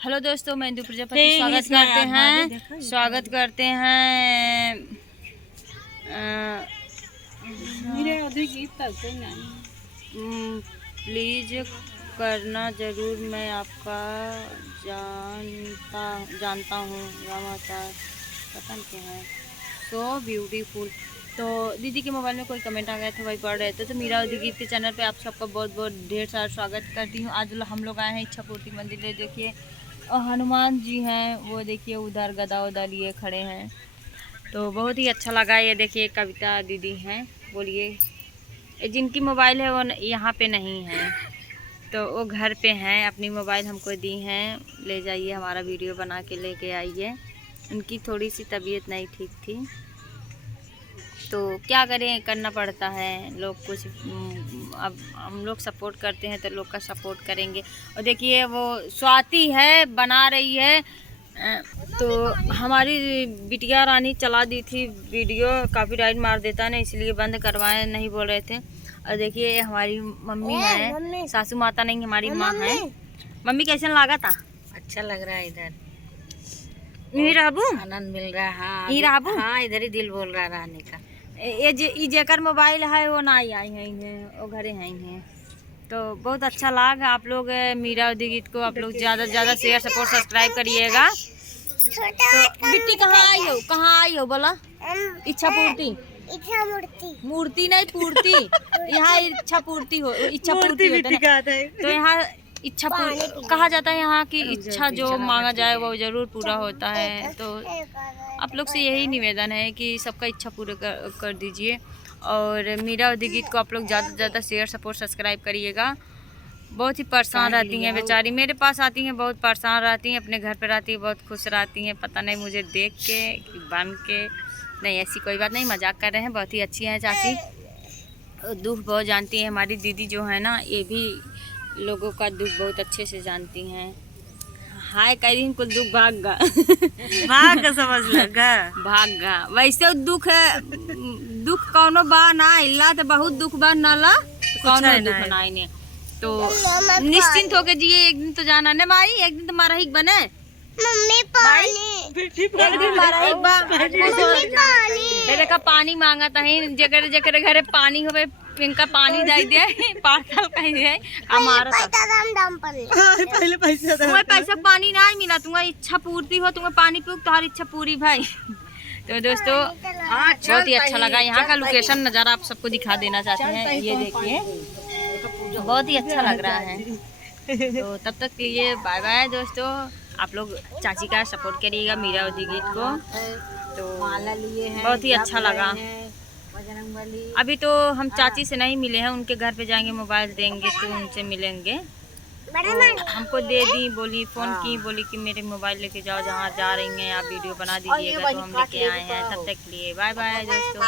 Hello दोस्तों, मैं इंदु प्रजापति स्वागत करते हैं प्लीज करना ज़रूर, मैं आपका जानता हूँ रामाचार पता नहीं क्या है, सो ब्यूटीफुल। तो दीदी के मोबाइल में कोई कमेंट आ गया था, वही पढ़ रहे थे। तो मीरा उद्योगीत के चैनल पे आप सबका बहुत बहुत ढेर सारा स्वागत करती हूँ। आज हम लोग आए हैं इच्छा पूर्ति मंदिर में। देखिए और हनुमान जी हैं, वो देखिए उधर गदा उदा लिए खड़े हैं। तो बहुत ही अच्छा लगा। ये देखिए कविता दीदी हैं, बोलिए। जिनकी मोबाइल है वो यहाँ पे नहीं है, तो वो घर पे हैं। अपनी मोबाइल हमको दी हैं, ले जाइए हमारा वीडियो बना के लेके आइए। उनकी थोड़ी सी तबीयत नहीं ठीक थी, तो क्या करें, करना पड़ता है। लोग कुछ अब हम लोग सपोर्ट करते हैं तो लोग का सपोर्ट करेंगे। और देखिए वो स्वाति है, बना रही है। तो हमारी बिटिया रानी चला दी थी वीडियो, कॉपीराइट मार देता है ना, इसलिए बंद करवाए, नहीं बोल रहे थे। और देखिए हमारी मम्मी है, सासू माता नहीं हमारी माँ है। मम्मी कैसे लगा था? अच्छा लग रहा है इधर, आनंद मिल रहा है। हाँ, इधर ही दिल बोल रहा है रहने का। ये जेकर मोबाइल है वो ना आई हैं, वो घरे हैं। तो बहुत अच्छा लगा। आप लोग मीरा उद्योगीत को आप लोग ज़्यादा से ज़्यादा शेयर सपोर्ट सब्सक्राइब करिएगा। तो बिट्टी कहाँ आई हो बोला? इच्छा पूर्ति, मूर्ति नहीं पूर्ति। यहाँ इच्छा पूर्ति होता है। तो यहाँ इच्छा कहा जाता है, यहाँ की इच्छा जो मांगा जाए वो जरूर पूरा होता है। तो आप लोग से यही निवेदन है कि सबका इच्छा पूरा कर दीजिए। और मीरा उद्योगीत को आप लोग ज़्यादा से ज़्यादा शेयर सपोर्ट सब्सक्राइब करिएगा। बहुत ही परेशान रहती हैं बेचारी, मेरे पास आती हैं, बहुत परेशान रहती हैं, अपने घर पर रहती हैं, बहुत खुश रहती हैं। पता नहीं मुझे देख के कि बन के, नहीं ऐसी कोई बात नहीं, मजाक कर रहे हैं। बहुत ही अच्छी हैं चाची, दुख बहुत जानती है। हमारी दीदी जो है ना, ये भी लोगों का दुख बहुत अच्छे से जानती हैं। हाय कहीं कुछ दुख भाग समझ लगा भागा। वैसे दुख है, दुख कौनो बा ना इल्ला, तो बहुत दुख बा नाला कौनो दुख ना इन्हें। तो निश्चिंत होके जिए, एक दिन तो जाना ने माई, एक दिन तुम्हारा ही बने मम्मी पानी, देखा पानी मांगा था जगह जगह घरे पानी होवे, इनका पानी जाई दे पार्सल कहीं दे हमारा पहले पैसा तुम्हें पैसा पानी ना मिला, तुम्हारी इच्छा पूर्ति हो, तुम्हें पानी पी तुम्हारी इच्छा पूरी भाई। तो दोस्तों बहुत ही अच्छा लगा। यहाँ का लोकेशन नज़ारा आप सबको दिखा देना चाहते हैं। ये देखिए बहुत ही अच्छा लग रहा है। तो तब तक के लिए बाय बाय दोस्तों। आप लोग चाची का सपोर्ट करिएगा मीरा उद्योगीत को। तो माला लिए हैं, बहुत ही अच्छा लगा। अभी तो हम चाची से नहीं मिले हैं, उनके घर पे जाएंगे, मोबाइल देंगे तो उनसे मिलेंगे। तो हमको दे दी, बोली फ़ोन की, बोली कि मेरे मोबाइल लेके जाओ, जहाँ जा रही हैं आप वीडियो बना दीजिएगा। तो हम लेके आए हैं। तब तक के लिए बाय बाय दोस्तों।